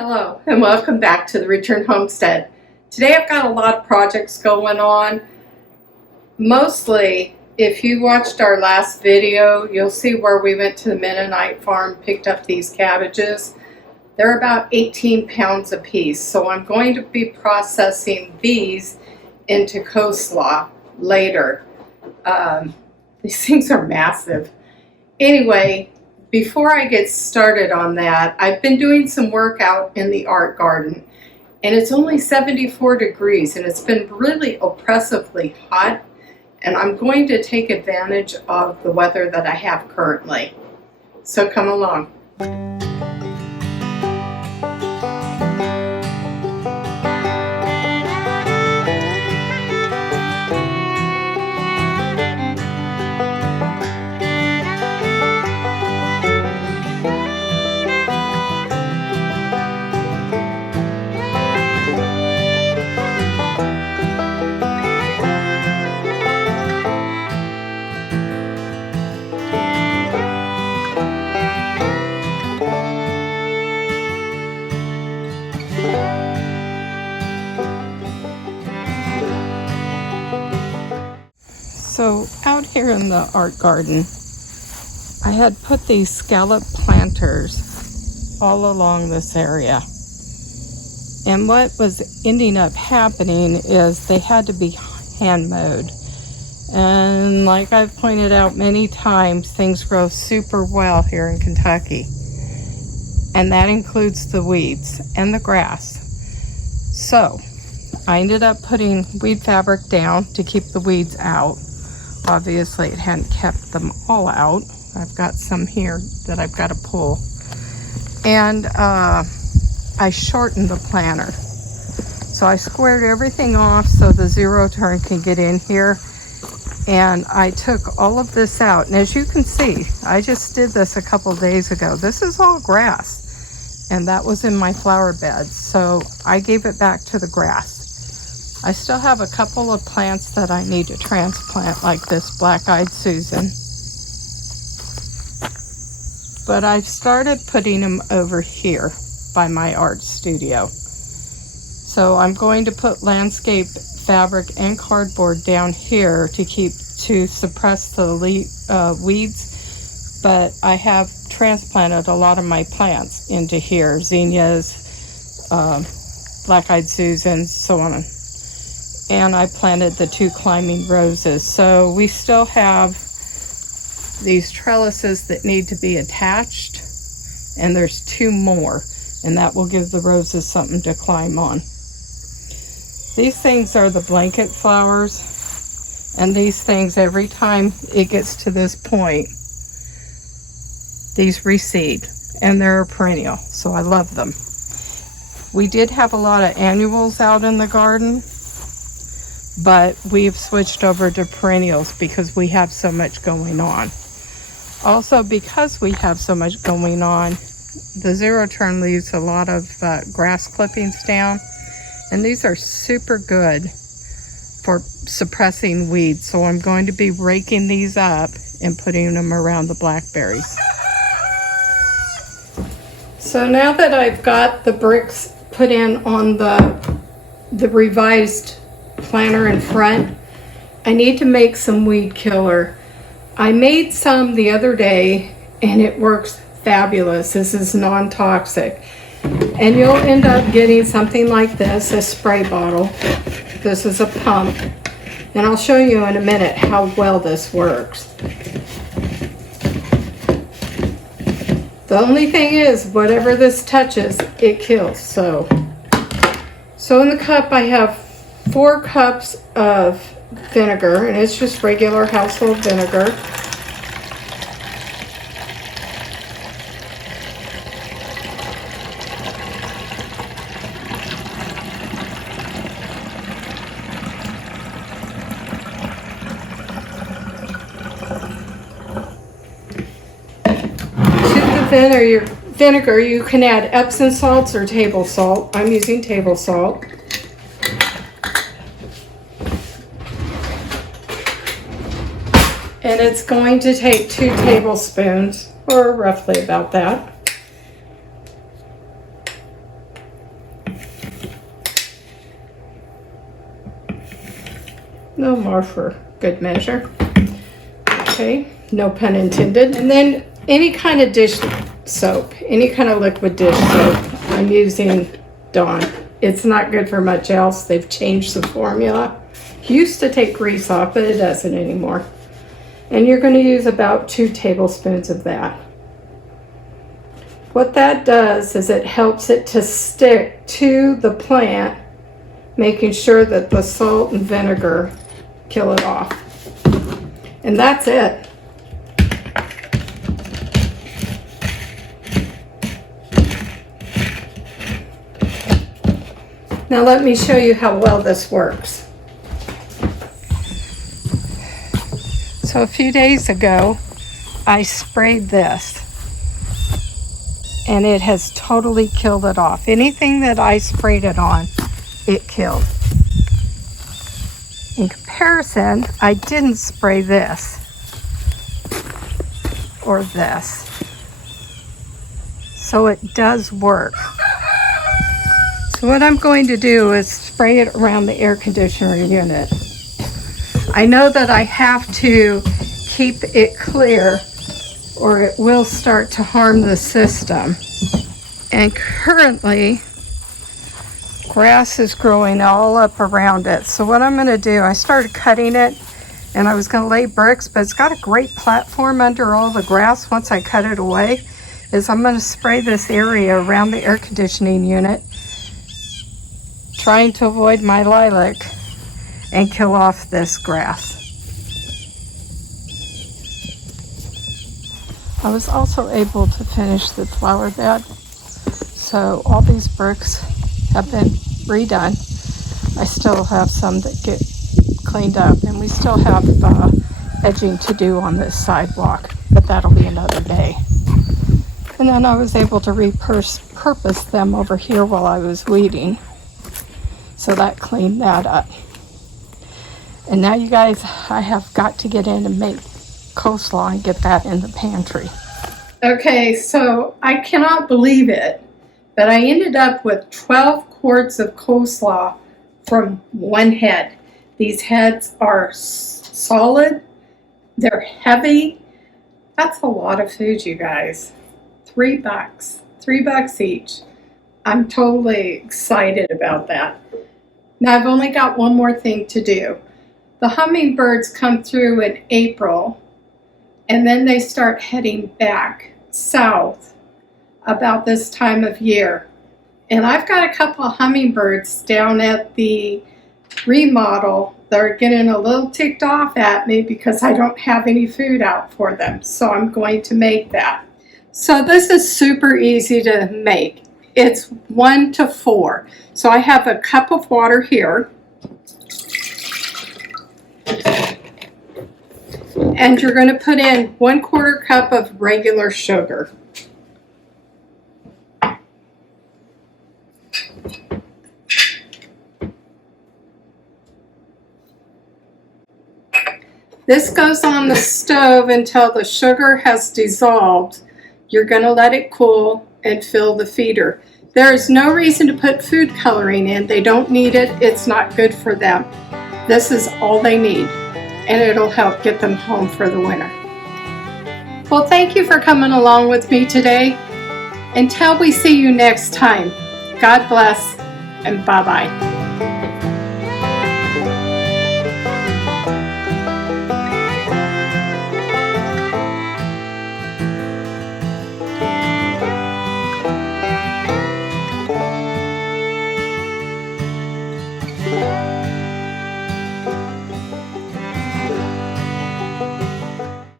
Hello and welcome back to the Return Homestead. Today I've got a lot of projects going on. Mostly, if you watched our last video, you'll see where we went to the Mennonite farm, picked up these cabbages. They're about 18 pounds a piece, so I'm going to be processing these into coleslaw later. These things are massive. Anyway, before I get started on that, I've been doing some work out in the art garden, and it's only 74 degrees and it's been really oppressively hot, and I'm going to take advantage of the weather that I have currently. So come along. So out here in the art garden, I had put these scallop planters all along this area. And what was ending up happening is they had to be hand mowed. And like I've pointed out many times, things grow super well here in Kentucky. And that includes the weeds and the grass. So I ended up putting weed fabric down to keep the weeds out. Obviously it hadn't kept them all out. I've got some here that I've got to pull. And I shortened the planter. So I squared everything off so the zero turn can get in here. And I took all of this out. And as you can see, I just did this a couple days ago. This is all grass. And that was in my flower bed. So I gave it back to the grass. I still have a couple of plants that I need to transplant, like this black-eyed Susan. But I've started putting them over here by my art studio. So I'm going to put landscape fabric and cardboard down here to suppress the weeds. But I have transplanted a lot of my plants into here, zinnias, black-eyed Susans, so on. And I planted the 2 climbing roses. So we still have these trellises that need to be attached, and there's 2 more, and that will give the roses something to climb on. These things are the blanket flowers, and these things, every time it gets to this point, these reseed, and they're a perennial, so I love them. We did have a lot of annuals out in the garden, but we've switched over to perennials because we have so much going on. Also, because we have so much going on, the zero turn leaves a lot of grass clippings down, and these are super good for suppressing weeds. So I'm going to be raking these up and putting them around the blackberries. So now that I've got the bricks put in on the revised planter in front, I need to make some weed killer. I made some the other day and it works fabulous. This is non-toxic, and you'll end up getting something like this, a spray bottle. This is a pump, and I'll show you in a minute how well this works. The only thing is, whatever this touches, it kills. So in the cup I have 4 cups of vinegar, and it's just regular household vinegar. To the vinegar, you can add Epsom salts or table salt. I'm using table salt. And it's going to take 2 tablespoons, or roughly about that. No more for good measure. Okay, no pun intended. And then any kind of dish soap, any kind of liquid dish soap, I'm using Dawn. It's not good for much else. They've changed the formula. Used to take grease off, but it doesn't anymore. And you're going to use about 2 tablespoons of that. What that does is it helps it to stick to the plant, making sure that the salt and vinegar kill it off. And that's it. Now let me show you how well this works. So a few days ago, I sprayed this, and it has totally killed it off. Anything that I sprayed it on, it killed. In comparison, I didn't spray this or this. So it does work. So what I'm going to do is spray it around the air conditioner unit. I know that I have to keep it clear or it will start to harm the system. And currently, grass is growing all up around it. So what I'm going to do, I started cutting it and I was going to lay bricks, but it's got a great platform under all the grass once I cut it away, is I'm going to spray this area around the air conditioning unit, trying to avoid my lilac and kill off this grass. I was also able to finish the flower bed. So all these bricks have been redone. I still have some that get cleaned up, and we still have edging to do on this sidewalk, but that'll be another day. And then I was able to repurpose them over here while I was weeding. So that cleaned that up. And now you guys, I have got to get in and make coleslaw and get that in the pantry. Okay, so I cannot believe it, but I ended up with 12 quarts of coleslaw from one head. These heads are solid, they're heavy. That's a lot of food, you guys. $3, $3 each. I'm totally excited about that. Now I've only got one more thing to do. The hummingbirds come through in April, and then they start heading back south about this time of year. And I've got a couple of hummingbirds down at the remodel that are getting a little ticked off at me because I don't have any food out for them. So I'm going to make that. So this is super easy to make. It's 1 to 4. So I have a cup of water here. And you're going to put in 1/4 cup of regular sugar. This goes on the stove until the sugar has dissolved. You're going to let it cool and fill the feeder. There is no reason to put food coloring in. They don't need it. It's not good for them. This is all they need, and it'll help get them home for the winter. Well, thank you for coming along with me today. Until we see you next time, God bless and bye-bye.